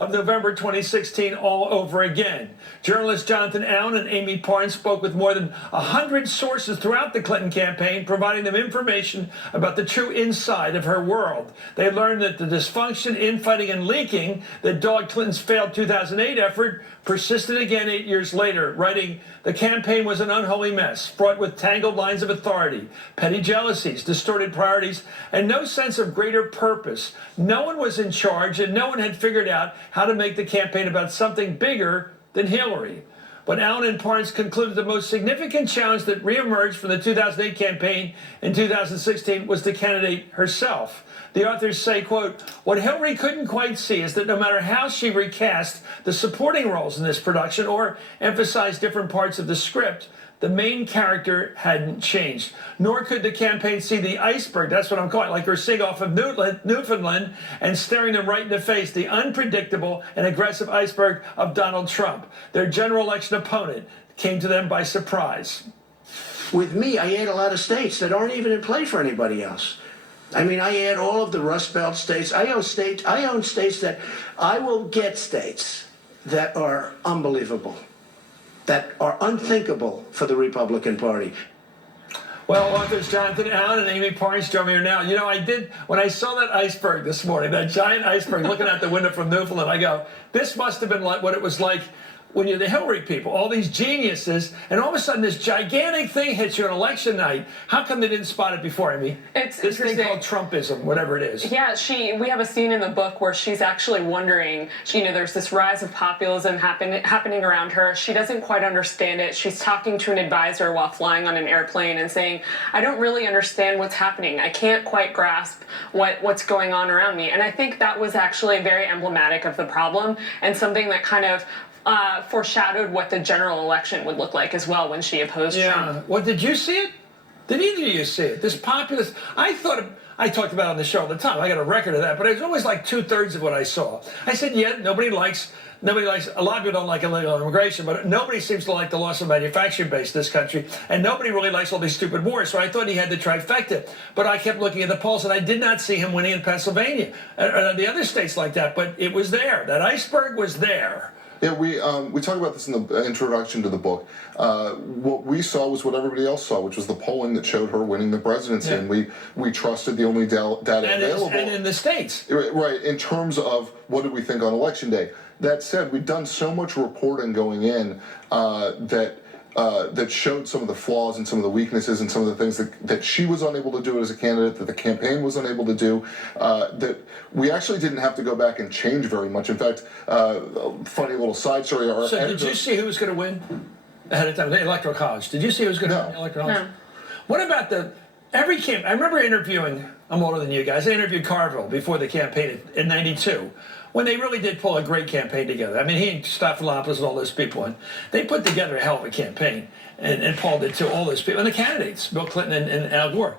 of November 2016 all over again. Journalists Jonathan Allen and Amy Parnes spoke with more than 100 sources throughout the Clinton campaign, providing them information about the true inside of her world. They learned that the dysfunction, infighting, and leaking that dogged Clinton's failed 2008 effort persisted again 8 years later, writing, "The campaign was an unholy mess, fraught with tangled lines of authority, petty jealousies, distorted priorities, and no sense of greater purpose. No one was in charge, and no one had figured out how to make the campaign about something bigger than Hillary." But Allen and Parnes concluded the most significant challenge that reemerged from the 2008 campaign in 2016 was the candidate herself. The authors say, quote, "What Hillary couldn't quite see is that no matter how she recast the supporting roles in this production or emphasized different parts of the script, the main character hadn't changed. Nor could the campaign see the iceberg," that's what I'm calling it, like we're seeing off of Newfoundland and staring them right in the face, the unpredictable and aggressive iceberg of Donald Trump. Their general election opponent came to them by surprise. With me, I add a lot of states that aren't even in play for anybody else. I mean, I add all of the Rust Belt states. I own states that I will get states that are unbelievable, that are unthinkable for the Republican Party. Well, authors Jonathan Allen and Amy Parnes join me here now. You know, when I saw that iceberg this morning, that giant iceberg looking out the window from Newfoundland, I go, this must have been like what it was like when you're the Hillary people, all these geniuses, and all of a sudden this gigantic thing hits you on election night. How come they didn't spot it before, Amy? It's this thing called Trumpism, whatever it is. Yeah, we have a scene in the book where she's actually wondering, there's this rise of populism happening around her. She doesn't quite understand it. She's talking to an advisor while flying on an airplane and saying, I don't really understand what's happening. I can't quite grasp what's going on around me. And I think that was actually very emblematic of the problem and something that kind of foreshadowed what the general election would look like as well when she opposed Trump. Well, did you see it? Did either of you see it? This populist, I talked about it on the show all the time. I got a record of that, but it was always like 2/3 of what I saw. I said, yeah, nobody likes, a lot of people don't like illegal immigration, but nobody seems to like the loss of manufacturing base in this country, and nobody really likes all these stupid wars, so I thought he had the trifecta. But I kept looking at the polls, and I did not see him winning in Pennsylvania, the other states like that, but it was there. That iceberg was there. Yeah, we talk about this in the introduction to the book. What we saw was what everybody else saw, which was the polling that showed her winning the presidency, and we trusted the only data available. And in the states. Right, in terms of what did we think on Election Day. That said, we've done so much reporting going in that showed some of the flaws and some of the weaknesses and some of the things that she was unable to do as a candidate, that the campaign was unable to do, that we actually didn't have to go back and change very much. In fact, funny little side story. Did you see who was going to win ahead of time? The Electoral College. Did you see who was going to win the Electoral College? No. What about every camp? I remember interviewing, I'm older than you guys, I interviewed Carville before the campaign in '92. When they really did pull a great campaign together. I mean, he and Stephanopoulos and all those people, and they put together a hell of a campaign. And Paul did too, all those people. And the candidates, Bill Clinton and Al Gore.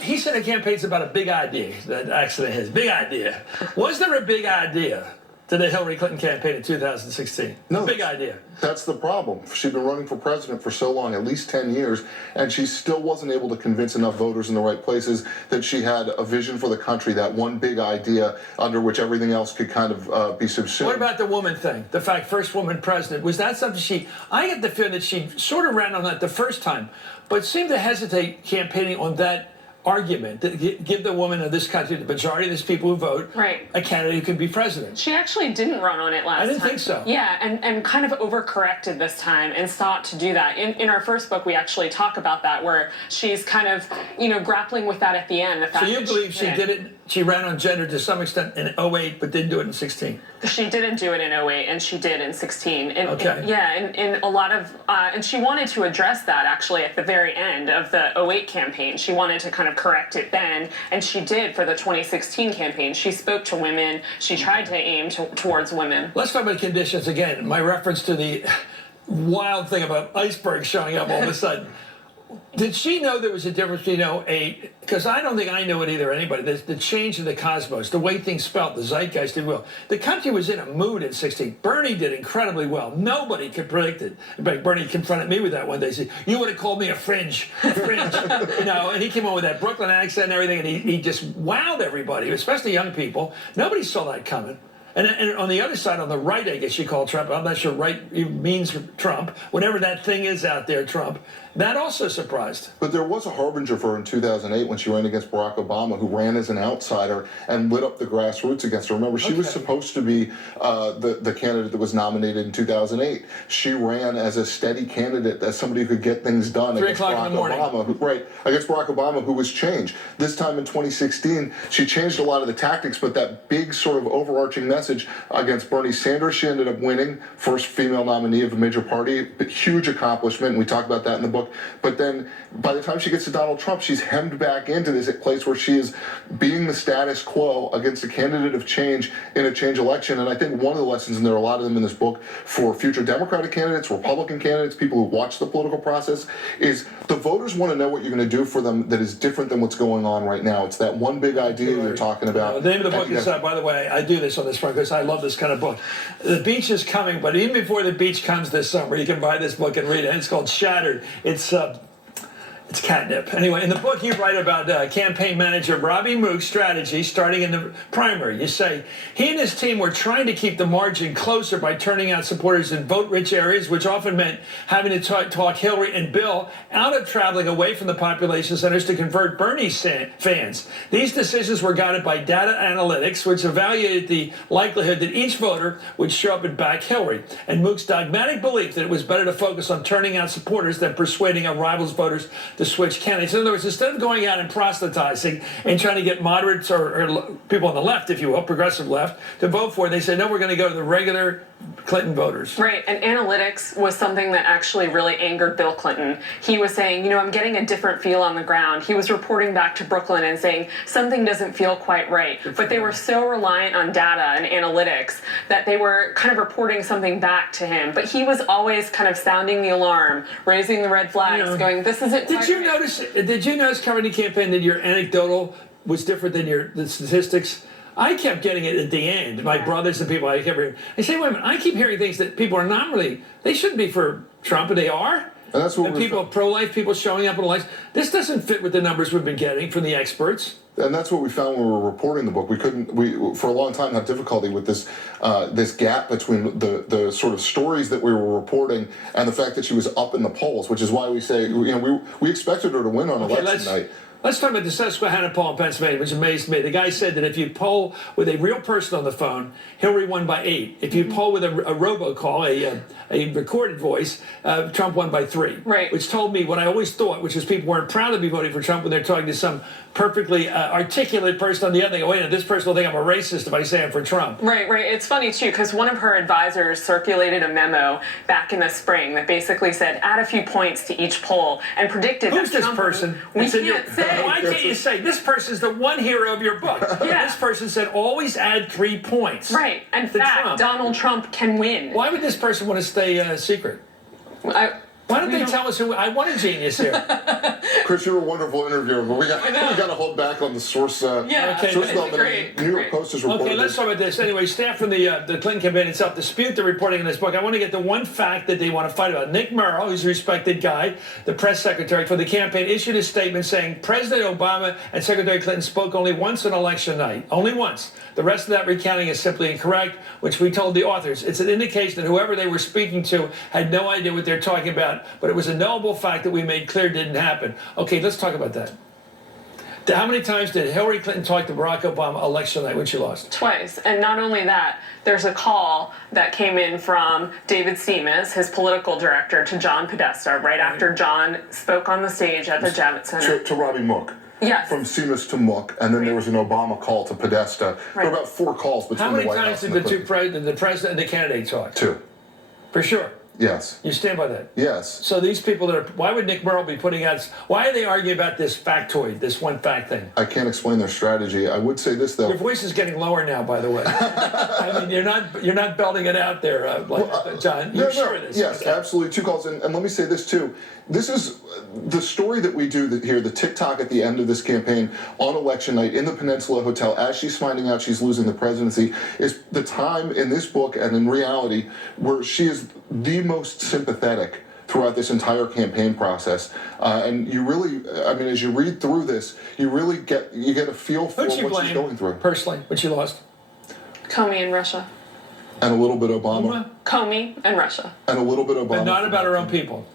He said a campaign's about a big idea, that accident his big idea. Was there a big idea to the Hillary Clinton campaign in 2016? No. Big idea. That's the problem. She'd been running for president for so long, at least 10 years, and she still wasn't able to convince enough voters in the right places that she had a vision for the country, that one big idea under which everything else could kind of be subsumed. What about the woman thing? The fact, first woman president. Was that something I get the feeling that she sort of ran on that the first time, but seemed to hesitate campaigning on that argument, that give the woman of this country, the majority of these people who vote, a candidate who can be president. She actually didn't run on it last time. I didn't think so. Yeah, and kind of overcorrected this time and sought to do that. In our first book, we actually talk about that, where she's kind of, grappling with that at the end. The fact so you believe she did it, she ran on gender to some extent in '08, but didn't do it in '16? She didn't do it in '08, and she did in '16. Okay. And a lot of, and she wanted to address that actually at the very end of the '08 campaign. She wanted to kind of correct it then, and she did for the 2016 campaign. She spoke to women. She tried to aim towards women. Let's talk about conditions again. My reference to the wild thing about icebergs showing up all of a sudden. Did she know there was a difference between, because I don't think I knew it either, anybody, the change in the cosmos, the way things felt, the zeitgeist did well. The country was in a mood in '16. Bernie did incredibly well. Nobody could predict it. In fact, Bernie confronted me with that one day. He said, you would have called me a fringe. And he came on with that Brooklyn accent and everything, and he just wowed everybody, especially young people. Nobody saw that coming. And on the other side, on the right, I guess you call Trump, I'm not sure right even means Trump, whatever that thing is out there, Trump, that also surprised. But there was a harbinger for her in 2008 when she ran against Barack Obama, who ran as an outsider and lit up the grassroots against her. Remember, she was supposed to be the candidate that was nominated in 2008. She ran as a steady candidate, as somebody who could get things done 3 against o'clock Barack in the morning. Obama, against Barack Obama, who was changed. This time in 2016, she changed a lot of the tactics, but that big sort of overarching message against Bernie Sanders, she ended up winning, first female nominee of a major party, huge accomplishment, and we talk about that in the book. But then by the time she gets to Donald Trump, she's hemmed back into this place where she is being the status quo against a candidate of change in a change election. And I think one of the lessons, and there are a lot of them in this book, for future Democratic candidates, Republican candidates, people who watch the political process, is the voters want to know what you're going to do for them that is different than what's going on right now. It's that one big idea you're talking about. The name of the book is, by the way, I do this on this front because I love this kind of book. The beach is coming, but even before the beach comes this summer, you can buy this book and read it. And it's called Shattered. It's catnip. Anyway, in the book you write about campaign manager Robbie Mook's strategy starting in the primary. You say, he and his team were trying to keep the margin closer by turning out supporters in vote-rich areas, which often meant having to talk Hillary and Bill out of traveling away from the population centers to convert Bernie fans. These decisions were guided by data analytics, which evaluated the likelihood that each voter would show up and back Hillary, and Mook's dogmatic belief that it was better to focus on turning out supporters than persuading a rival's voters to switch candidates. In other words, instead of going out and proselytizing and trying to get moderates or people on the left, if you will, progressive left, to vote for it, they said, no, we're going to go to the regular Clinton voters. Right, and analytics was something that actually really angered Bill Clinton. He was saying, I'm getting a different feel on the ground. He was reporting back to Brooklyn and saying, something doesn't feel quite right. But they were so reliant on data and analytics that they were kind of reporting something back to him. But he was always kind of sounding the alarm, raising the red flags, going, this isn't quite right. Did you notice covering the campaign that your anecdotal was different than the statistics? I kept getting it at the end. My brothers and people, I kept hearing. I say, wait a minute, I keep hearing things that people are not really, they shouldn't be for Trump, but they are. And that's what people, pro-life people showing up in life. This doesn't fit with the numbers we've been getting from the experts. And that's what we found when we were reporting the book. We for a long time had difficulty with this this gap between the sort of stories that we were reporting and the fact that she was up in the polls, which is why we say, we expected her to win on election night. Let's talk about the Susquehanna poll in Pennsylvania, which amazed me. The guy said that if you poll with a real person on the phone, Hillary won by 8. If you poll with a robocall, a recorded voice, Trump won by 3. Right. Which told me what I always thought, which is people weren't proud to be voting for Trump when they're talking to some perfectly articulate person on the other. Wait a minute, this person will think I'm a racist if I say I'm for Trump. Right. It's funny, too, because one of her advisors circulated a memo back in the spring that basically said, add a few points to each poll and predicted Who's that this Trump person? We can't say. Why can't you say this person's the one hero of your book? Yeah. This person said always add 3 points. Right. In fact, Donald Trump can win. Why would this person want to stay secret? Why don't they tell us who? I want a genius here. Chris, you're a wonderful interviewer, but we got to hold back on the source. Source development. Great. New York Post is reporting. Okay, let's talk about this. Anyway, staff from the Clinton campaign itself dispute the reporting in this book. I want to get the one fact that they want to fight about. Nick Merrill, who's a respected guy, the press secretary for the campaign, issued a statement saying President Obama and Secretary Clinton spoke only once on election night. Only once. The rest of that recounting is simply incorrect, which we told the authors. It's an indication that whoever they were speaking to had no idea what they're talking about, but it was a knowable fact that we made clear didn't happen. Okay, let's talk about that. How many times did Hillary Clinton talk to Barack Obama election night when she lost? Twice. And not only that, there's a call that came in from David Seamus, his political director, to John Podesta, right after John spoke on the stage at the Javits Center. To Robbie Mook. Yes. From Seamus to Mook, and then there was an Obama call to Podesta. There were about 4 calls between How many the White times House did and the president and the candidate talk? 2. For sure. Yes. You stand by that? Yes. So these people that are, why would Nick Merrill be putting out, why are they arguing about this factoid, this one fact thing? I can't explain their strategy. I would say this, though. Your voice is getting lower now, by the way. I mean, you're not belting it out there, John. You're sure of this? Yes, okay. Absolutely. 2 calls. And let me say this, too. This is the story that we do here, the TikTok at the end of this campaign on election night in the Peninsula Hotel, as she's finding out she's losing the presidency, is the time in this book and in reality where she is the most sympathetic throughout this entire campaign process. And you really, I mean, as you read through this, you really get a feel for what she's going through. Personally, when she lost? Comey in Russia. And a little bit Obama. Comey and Russia. And a little bit Obama. But not about her own people.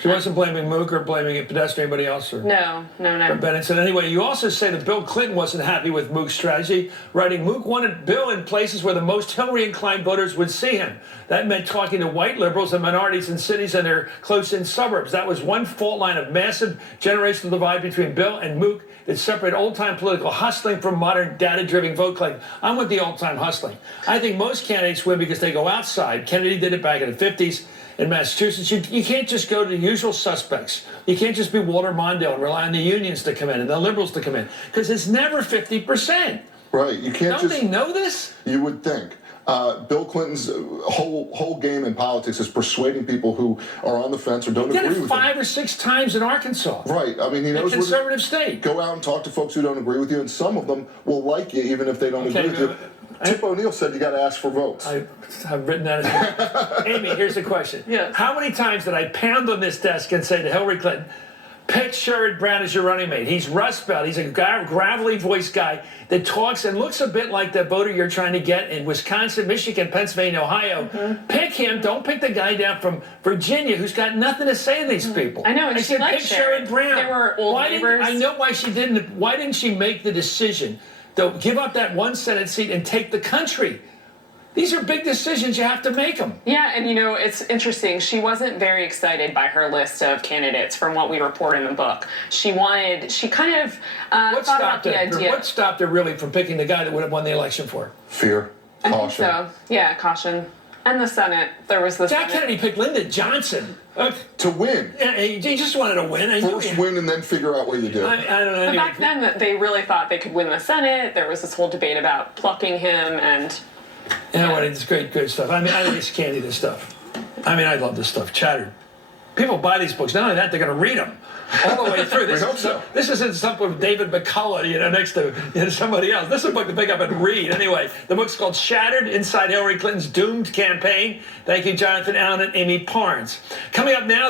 She wasn't blaming Mook or blaming it pedestrian, anybody else. Or No. Bennett said, anyway, you also say that Bill Clinton wasn't happy with Mook's strategy, writing, Mook wanted Bill in places where the most Hillary-inclined voters would see him. That meant talking to white liberals and minorities in cities and their close-in suburbs. That was one fault line of massive generational divide between Bill and Mook that separate old-time political hustling from modern data-driven vote collecting. I'm with the old-time hustling. I think most candidates win because they go outside. Kennedy did it back in the 50s. In Massachusetts, you can't just go to the usual suspects. You can't just be Walter Mondale and rely on the unions to come in and the liberals to come in, because it's never 50%. Right. You can't Don't just. they know this? You would think. Bill Clinton's whole game in politics is persuading people who are on the fence or don't He did agree it with 5 him. or 6 times in Arkansas. Right. I mean, he A knows what conservative state. Go out and talk to folks who don't agree with you, and some of them will like you even if they don't agree with you. Tip O'Neill said you got to ask for votes. I've written that as Amy, here's the question. Yes. How many times did I pound on this desk and say to Hillary Clinton, pick Sherrod Brown as your running mate. He's Rust Belt. He's a gravelly voice guy that talks and looks a bit like the voter you're trying to get in Wisconsin, Michigan, Pennsylvania, Ohio. Pick him. Don't pick the guy down from Virginia who's got nothing to say to these people. I know, and I she said, liked pick Sherrod Brown. They were old neighbors. I know why she didn't. Why didn't she make the decision to give up that one Senate seat and take the country? These are big decisions. You have to make them. Yeah, and it's interesting. She wasn't very excited by her list of candidates from what we report in the book. She kind of What thought about the idea. What stopped her really from picking the guy that would have won the election for her? Fear, I think caution. so. Yeah, caution. And the Senate. There was the Jack Senate. Kennedy picked Lyndon Johnson. To win. He just wanted to win. I knew First he- win and then figure out what you do. I don't know. But back then, that they really thought they could win the Senate. There was this whole debate about plucking him, and It's great stuff. I think it's candy, this stuff. I love this stuff. Chattered. People buy these books. Not only that, they're going to read them all the way through. We hope so. This isn't something with David McCullough, next to somebody else. This is a book to pick up and read. Anyway, the book's called Shattered: Inside Hillary Clinton's Doomed Campaign. Thank you, Jonathan Allen and Amy Parnes. Coming up now.